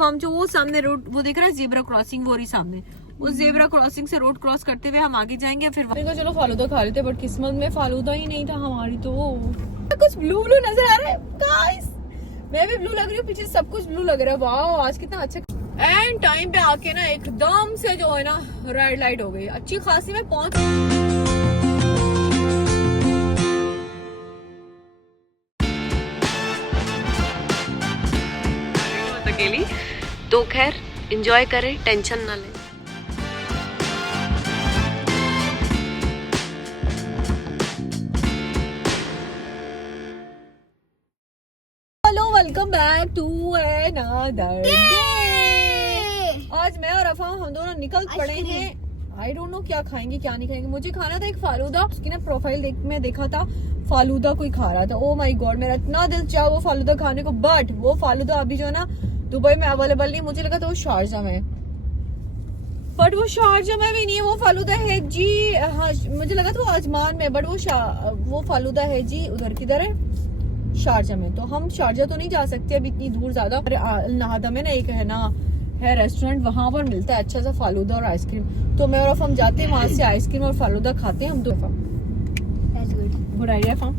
हम जो वो सामने रोड वो देख रहा है जेब्रा क्रॉसिंग, वो रही सामने, उस जेब्रा क्रॉसिंग से रोड क्रॉस करते हुए हम आगे जाएंगे। फिर देखो चलो फालूदा खा लेते, बट किस्मत में फालूदा ही नहीं था हमारी। तो कुछ ब्लू ब्लू नजर आ रहा है गाइस, मैं भी ब्लू लग रही हूँ, पीछे सब कुछ ब्लू लग रहा है। वाह आज कितना अच्छा। एंड टाइम पे आके ना एकदम से जो है ना रेड लाइट हो गई, अच्छी खासी में पहुंच अकेली। तो खैर एंजॉय करें, टेंशन ना लें। Hello welcome back to another day. आज मैं और अफा हम दोनों निकल पड़े हैं। आई डोंट नो क्या खाएंगे क्या नहीं खाएंगे। मुझे खाना था एक फालूदा, उसकी ना प्रोफाइल में देखा था फालूदा कोई खा रहा था। ओ माय गॉड, मेरा इतना दिल चाहा वो फालूदा खाने को, बट वो फालूदा अभी जो है ना दुबई में अवेलेबल नहीं। मुझे लगा था वो शारजा में, बट वो शारजा में भी नहीं है। वो फालूदा है जी, हाँ मुझे लगा था वो अजमान में, बट वो फालूदा है जी उधर किधर है, शारजा में। तो हम शारजा तो नहीं जा सकते अब इतनी दूर ज्यादा। नाहदा में ना एक है ना है रेस्टोरेंट, वहां पर मिलता है अच्छा सा फालूदा और आइसक्रीम। तो मैं और हम जाते हैं वहां से आइसक्रीम और फालूदा खाते हैं हम दो। Good idea form.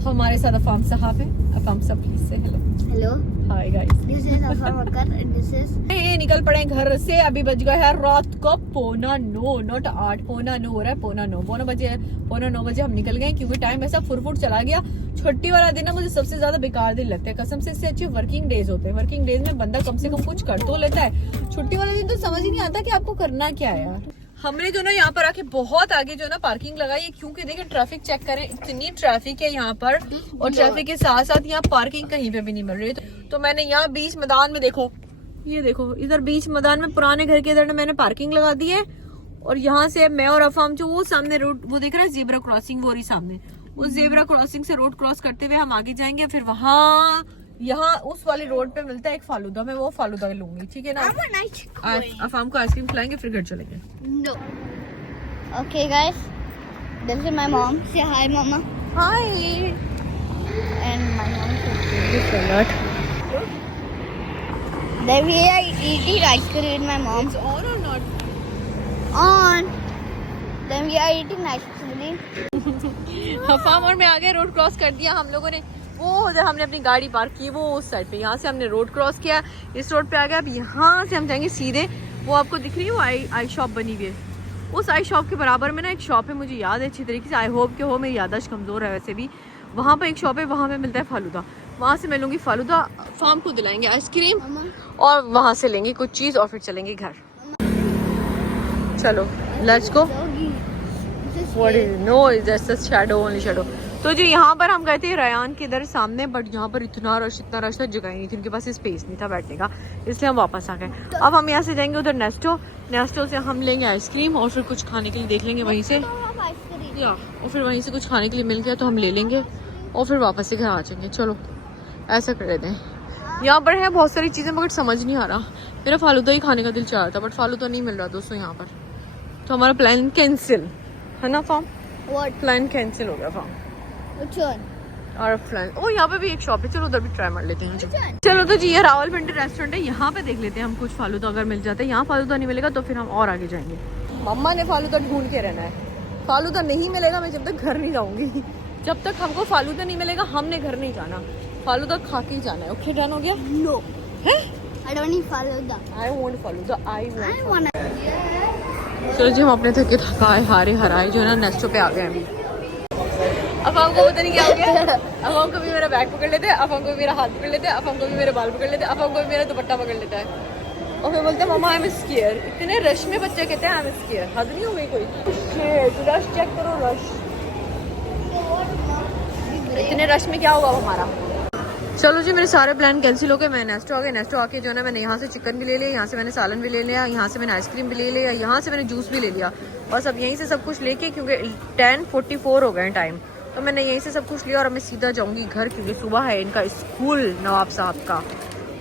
हमारे साथ अफाम साहब है। अफाम साहब प्लीज से हेलो। हाय गाइस, ये निकल पड़े घर से। अभी बज गया है रात को 9:45, नॉट 8, 9:45 हो रहा है। 9:45 बजे हम निकल गए, क्योंकि टाइम ऐसा फुरफुट चला गया। छुट्टी वाला दिन ना मुझे सबसे ज्यादा बेकार दिन लगता है कसम से। इससे अच्छे वर्किंग डेज होते हैं। वर्किंग डेज में बंदा कम से कम कुछ कर तो लेता है। छुट्टी वाला दिन तो समझ ही नहीं आता कि आपको करना क्या है यार। हमने जो ना यहाँ पर आके बहुत आगे जो ना पार्किंग लगाई है, क्योंकि देखिए ट्रैफिक चेक करें, इतनी ट्रैफिक है यहाँ पर, और ट्रैफिक के साथ साथ यहाँ पार्किंग कहीं पे भी नहीं मिल रही। तो मैंने यहाँ बीच मैदान में देखो, ये देखो इधर बीच मैदान में पुराने घर के इधर ना मैंने पार्किंग लगा दी है। और यहाँ से मैं और अफाम जो वो सामने रोड वो देख रहा है जेब्रा क्रॉसिंग, वो रही सामने, उस जेब्रा क्रॉसिंग से रोड क्रॉस करते हुए हम आगे जाएंगे। फिर वहाँ यहाँ उस वाले रोड पे मिलता है एक फालूदा, मैं वो फालूदा लूंगी, ठीक है ना। अफाम को आइसक्रीम खिलाएंगे फिर घर चलेंगे। Okay guys, this is my mom. Say hi mama. Hi. And my mom It's a lot. Then we are eating ice cream with my mom. It's on or not? On. Then we are eating ice cream. अफाम और मैं आगे road cross कर दिया हम लोगों ने। वो उधर हमने अपनी गाड़ी पार्क की वो उस साइड पे, यहाँ से हमने रोड क्रॉस किया, इस रोड पे आ गया। अब यहाँ से हम जाएंगे सीधे, वो आपको दिख रही है वो आई शॉप बनी हुई है, उस आई शॉप के बराबर में ना एक शॉप है, मुझे याद है अच्छी तरीके से। आई होप कि हो, मेरी याददाश्त कमज़ोर है वैसे भी। वहाँ पर एक शॉप है, वहाँ पे मिलता है फालूदा, वहाँ से मैं लूँगी फालूदा। फार्म को दिलाएंगे आइसक्रीम और वहाँ से लेंगे कुछ चीज़ और फिर चलेंगे घर। चलो let's go. What is no is just a shadow, only shadow. तो जी यहाँ पर हम गए थे रयान के इधर सामने, बट यहाँ पर इतना रश था, जगह ही नहीं थी, उनके पास स्पेस नहीं था बैठने का, इसलिए हम वापस आ गए। अब हम यहाँ से जाएंगे उधर नेस्टो से हम लेंगे आइसक्रीम और फिर कुछ खाने के लिए देख लेंगे वहीं से, या और फिर वहीं से कुछ खाने के लिए मिल गया तो हम ले लेंगे और फिर वापस से घर आ जाएंगे। चलो ऐसा कर देते हैं। यहाँ पर है बहुत सारी चीज़ें मगर समझ नहीं आ रहा। मेरा फालूदा ही खाने का दिल चाह रहा था, बट फालूदा नहीं मिल रहा दोस्तों यहाँ पर, तो हमारा प्लान कैंसिल है ना फार्म। प्लान कैंसिल हो गया फार्म। और प्लान ओ यहाँ पे भी एक शॉप है, चलो उधर भी ट्राई मार लेते हैं। चलो तो जी ये रावलपिंडी रेस्टोरेंट है, यहाँ पे देख लेते हैं हम कुछ फालूदा अगर मिल जाता है। यहाँ फालूदा नहीं मिलेगा तो फिर हम और आगे जाएंगे। मम्मा ने फालूदा ढूंढ के रहना है, फालूदा नहीं मिलेगा मैं जब तक घर नहीं जाऊंगी। जब तक हमको फालूदा नहीं मिलेगा हमने घर नहीं जाना, फालूदा खा के ही जाना है। ओके डन हो गया। No. है I don't need faluda. I want falooda, I I want. wanna. चलो जी हम अपने थके थकाए हारे हराए जो है ना नेस्टो पे आ गए अभी। अब हमको पता नहीं क्या हो गया, अब हमको भी मेरा बैग पकड़ लेते हैं, अब हमको भी मेरा हाथ पकड़ लेते हैं, अब हमको भी मेरे बाल पकड़ लेते हैं, अब हमको भी मेरा दुपट्टा पकड़ लेता है और फिर बोलते हैं मम्मा आई एम स्केयर। इतने रश में बच्चे कहते हैं आई एम स्केयर, हद नहीं हो गई कोई। शिट, रश चेक करो रश, इतने रश में क्या होगा हमारा। चलो जी मेरे सारे प्लान कैंसिल हो गए। मैं नेस्टो आ गए। नेस्टो आके जो है ना मैंने यहाँ से चिकन भी ले लिया, यहाँ से मैंने सालन भी ले लिया, यहाँ से मैंने आइसक्रीम भी ले लिया, यहाँ से मैंने जूस भी ले लिया। बस अब यहीं से सब कुछ लेके, क्योंकि 10:44 हो गए टाइम, तो मैंने यहीं से सब कुछ लिया और मैं सीधा जाऊँगी घर, क्योंकि सुबह है इनका स्कूल नवाब साहब का।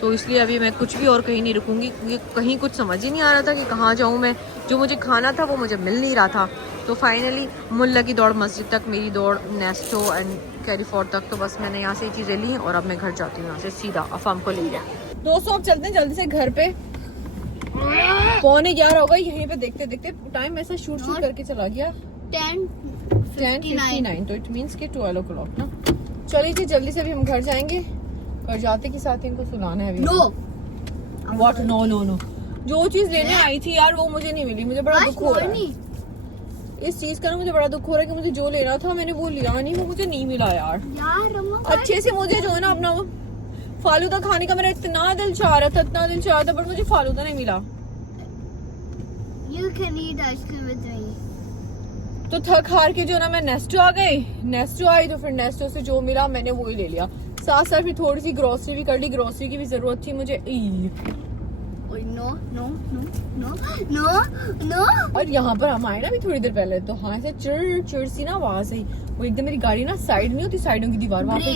तो इसलिए अभी मैं कुछ भी और कहीं नहीं रुकूंगी, क्योंकि कहीं कुछ समझ ही नहीं आ रहा था कि कहाँ जाऊँ मैं। जो मुझे खाना था वो मुझे मिल नहीं रहा था। तो फाइनली मुल्ला की दौड़ मस्जिद तक, मेरी दौड़ नेस्टो एंड कैरी फोर्ट तक। तो बस मैंने यहाँ से चीज़ें ली और अब मैं घर जाती हूँ यहाँ से सीधा अफाम को ले लिया। दोस्तों अब चलते हैं जल्दी से घर पे। 11:15 हो गई। यहीं पे देखते देखते टाइम ऐसा शूट करके चला गया 10:59। तो इट मीन्स कि 12 o'clock ना। चलिए जी जल्दी से भी हम घर जाएंगे और जाते के साथ इनको सुलाना है अभी। What? No. जो चीज लेने आई थी यार वो मुझे नहीं मिली। मुझे बड़ा दुख हो रहा है इस चीज का ना। मुझे बड़ा दुख हो रहा है कि मुझे जो लेना था मैंने वो लिया नहीं, वो मुझे नहीं मिला यार। अच्छे से मुझे जो है ना अपना वो फालूदा खाने का मेरा इतना दिल चाह रहा था बट मुझे फालूदा नहीं मिला। You can eat ice cream with me. तो थक हार के जो ना मैं नेस्टो आ गई। नेस्टो आई तो फिर नेस्टो से जो मिला मैंने वही ले लिया। साथ साथ फिर थोड़ी सी ग्रोसरी भी कर ली। ग्रोसरी की भी जरूरत थी मुझे। No. और यहाँ पर हम आए ना अभी थोड़ी देर पहले तो हाँ ऐसे चिड़ सी ना आवाज आई। वो एकदम मेरी गाड़ी ना साइड नहीं होती, साइडों की दीवार वहाँ पे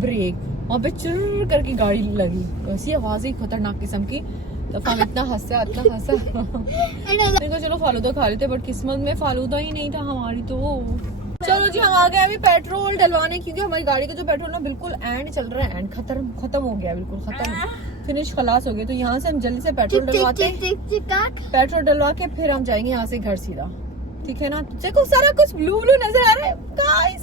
ब्रेक वहाँ पे चिड़ करके गाड़ी लगी। ऐसी आवाज ही खतरनाक किस्म की। तो हम इतना हंसा इनको चलो फालूदा खा लेते बट किस्मत में फालूदा ही नहीं था हमारी। तो चलो जी हम आ गए अभी पेट्रोल डलवाने क्योंकि हमारी गाड़ी का जो पेट्रोल ना बिल्कुल एंड चल रहा है। एंड खत्म हो गया, बिल्कुल खत्म, फिनिश खलास हो गया। तो यहाँ से हम जल्दी से पेट्रोल डलवाते पेट्रोल डलवा के फिर हम जाएंगे यहाँ से घर सीधा। ठीक है ना। देखो सारा कुछ ब्लू नजर आ रहा है गाइस।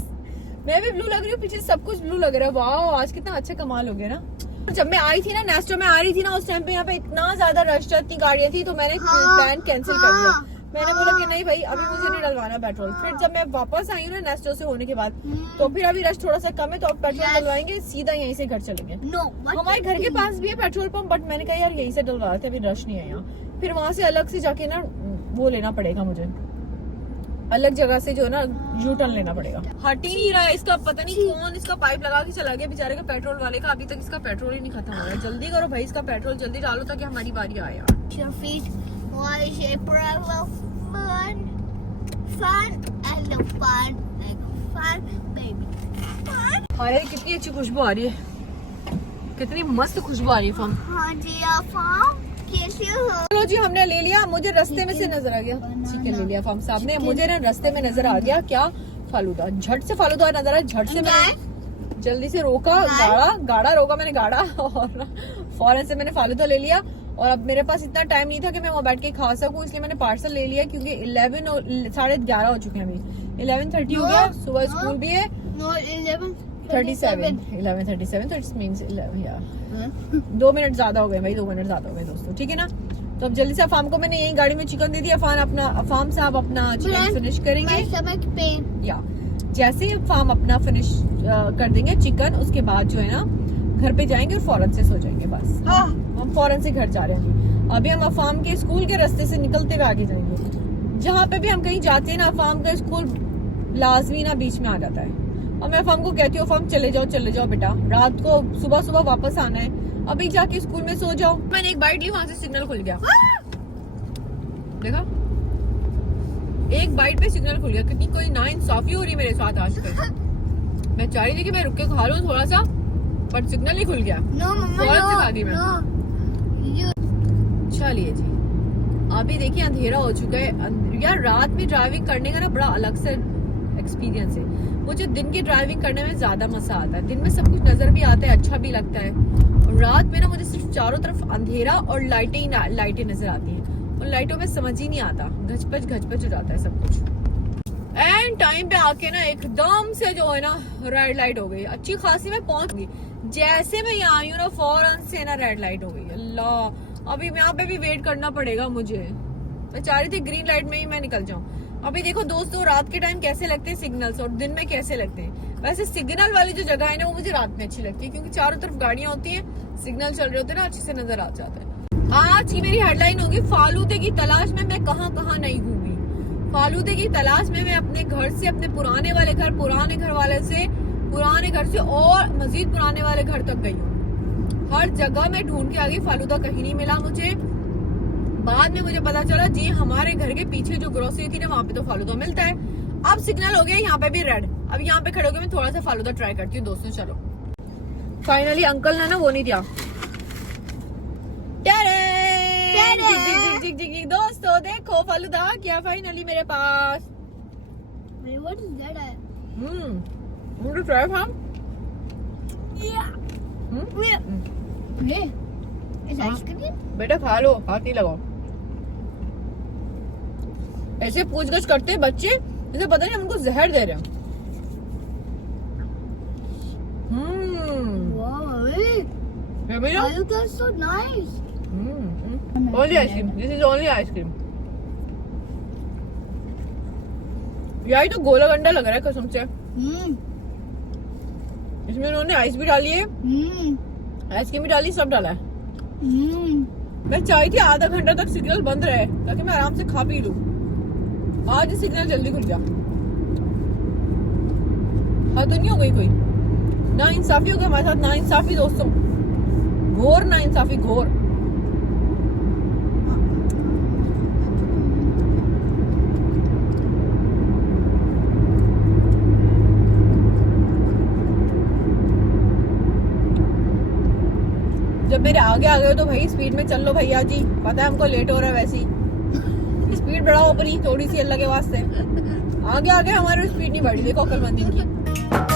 मैं भी ब्लू लग रही हूँ, पीछे सब कुछ ब्लू लग रहा है। वाह आज कितना अच्छा कमाल हो गया ना। जब मैं आई थी ना नेस्टो में आ रही थी ना उस टाइम पे यहाँ पे इतना ज्यादा रश था, इतनी गाड़ियां थी तो मैंने प्लान कैंसिल कर दिया। मैंने बोला कि नहीं भाई अभी मुझे नहीं डलवाना पेट्रोल। फिर जब मैं वापस आई हूँ ना नेस्टो से होने के बाद तो फिर अभी रश थोड़ा सा कम है तो अब पेट्रोल डलवाएंगे सीधा यहीं से घर चलेंगे। हमारे घर के पास भी है पेट्रोल पंप बट मैंने कहा यार यहीं से डलवाते अभी रश नहीं है यहाँ। फिर वहां से अलग से जाके ना वो लेना पड़ेगा मुझे, अलग जगह से जो है ना यू टर्न लेना पड़ेगा। हट ही नहीं रहा है इसका, पता नहीं कौन इसका पाइप लगा के चला गया बेचारे का पेट्रोल वाले का। अभी तक इसका पेट्रोल ही नहीं खत्म हो रहा है। जल्दी करो भाई इसका पेट्रोल जल्दी डालो ताकि हमारी बारी आए यार। अरे कितनी अच्छी खुशबू आ रही है, कितनी मस्त खुशबू आ रही है। हाँ जी आप कैसे हो? चलो जी हमने ले लिया। मुझे रास्ते में से नजर आ गया चिकन ले लिया फार्म साहब ने। मुझे ना रास्ते में नजर आ गया क्या फालूदा, झट से फालूदा नजर आया। झट से मैंने जल्दी से रोका, गाड़ा रोका मैंने गाड़ा और फौरन से मैंने फालूदा ले लिया। और अब मेरे पास इतना टाइम नहीं था कि मैं वहाँ बैठ के खा सकूं, इसलिए मैंने पार्सल ले लिया क्योंकि 11:30 हो चुके हैं अभी। 11:30 हो गया, सुबह स्कूल भी है। 11:37 तो इट्स मींस 2 मिनट ज्यादा हो गए भाई, 2 मिनट ज्यादा हो गए दोस्तों। ठीक है ना। तो अब जल्दी से अफाम को मैंने यही गाड़ी में चिकन दे दिया। अफाम साहब अपना चिकन फिनिश करेंगे या जैसे ही अफाम अपना फिनिश कर देंगे चिकन उसके बाद जो है ना घर पे जाएंगे और फौरन से सो जाएंगे। बस हम फौरन से घर जा रहे हैं। अभी हम अफाम के स्कूल के रास्ते से निकलते हुए आगे जाएंगे। जहाँ पे भी हम कहीं जाते हैं ना अफाम का स्कूल लाजमी ना बीच में आ जाता है। और मैं अफाम को कहती हूँ अफाम चले जाओ बेटा, रात को सुबह वापस आना है, अभी जाके स्कूल में सो जाओ। मैंने एक बाइट ली वहां से सिग्नल खुल गया। देखा एक बाइट पे सिग्नल खुल गया। कितनी कोई नाइंसाफी हो रही मेरे साथ आज पे। मैं चाह रही थी कि मैं रुक के खा लूं थोड़ा सा बट सिग्नल ही खुल गया। खा दी मैं। चलिए जी अभी देखिए अंधेरा हो चुका है यार। रात में ड्राइविंग करने का ना बड़ा अलग से एक्सपीरियंस है। मुझे दिन की ड्राइविंग करने में ज्यादा मजा आता है। दिन में सब कुछ नजर भी आता है, अच्छा भी लगता है। और रात में ना मुझे सिर्फ चारों तरफ अंधेरा और लाइटें नजर आती हैं। और लाइटों में समझ ही नहीं आता, घचपच हो जाता है सब कुछ। एंड टाइम पे आके ना एकदम से जो है ना रेड लाइट हो गई। अच्छी खासी मैं पहुंच गई। जैसे मैं यहाँ आई हूँ ना फौरन से ना रेड लाइट हो गई। अल्लाह अभी यहाँ पे भी वेट करना पड़ेगा मुझे। मैं चाह रही थी ग्रीन लाइट में ही मैं निकल जाऊं। अभी देखो दोस्तों रात के टाइम कैसे लगते हैं सिग्नल्स और दिन में कैसे लगते हैं। वैसे सिग्नल वाली जो जगह है ना वो मुझे रात में अच्छी लगती है क्योंकि चारों तरफ गाड़ियां होती हैं, सिग्नल चल रहे होते हैं ना, अच्छे से नजर आ जाता है। आज की मेरी हेडलाइन होगी फालूदे की तलाश में मैं कहाँ नहीं घूमी। फालूदे की तलाश में मैं अपने घर से अपने पुराने घर से और मजीद पुराने वाले घर तक गई हूँ। हर जगह मैं ढूंढ के आ गई, फालूदा कहीं नहीं मिला मुझे। बाद में मुझे पता चला जी हमारे घर के पीछे जो ग्रोसरी थी ना वहाँ पे तो फालूदा मिलता है। अब सिग्नल हो गया यहाँ पे भी रेड। अब यहाँ पे खड़े होकर मैं थोड़ा सा फालूदा ट्राई करती हूँ दोस्तों। चलो फाइनली अंकल ने ना वो नहीं दिया। दोस्तों देखो फालूदा क्या फाइनली मेरे पास। मुझे ट्राई था ये इस आइसक्रीम बेटा खा लो, हाथ नहीं लगाओ। ऐसे पूछगछ करते हैं बच्चे जैसे पता नहीं हम उनको जहर दे रहे हैं। wow Yummy, no? you guys so nice Only ice cream. This is only ice cream. यार ये तो गोला गंडा लग रहा है कसम से। इसमें उन्होंने आइस भी डाली है, आइसक्रीम भी डाली, सब डाला है। मैं चाहती थी आधा घंटा तक सिग्नल बंद रहे ताकि मैं आराम से खा पी लूं। आज सिग्नल जल्दी खुल गया। हाँ तो नहीं हो गई कोई ना इंसाफी हो गई हमारे साथ, ना इंसाफी दोस्तों, घोर ना इंसाफी, घोर। जब मेरे आगे आ गए तो भाई स्पीड में चल लो भैया जी, पता है हमको लेट हो रहा है, वैसे ही स्पीड बढ़ाओ अपनी थोड़ी सी अल्लाह के वास्ते। आगे आगे हमारी स्पीड नहीं बढ़ी, देखो अक्लमंदी की।